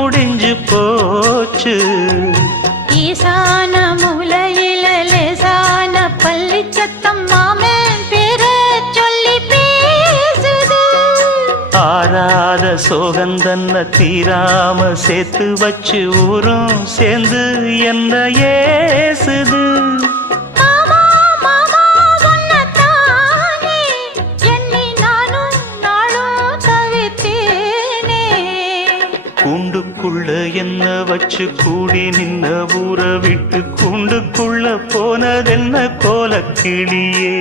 முடிஞ்சு போச்சு. ஈசான மூலையில லேசான பள்ளி சத்தம் மாமன் பேர சொல்லி பேசுது. ஆறாத சோகந்தன்ன தீராம சேர்த்து வச்சு ஊரும் சேர்ந்து என்ன ஏசுது. கூண்டுக்குள்ள என்ன வச்சு கூடி நின்ன ஊரை விட்டு கூண்டுக்குள்ள போனதென்ன கோலக்கிளியே.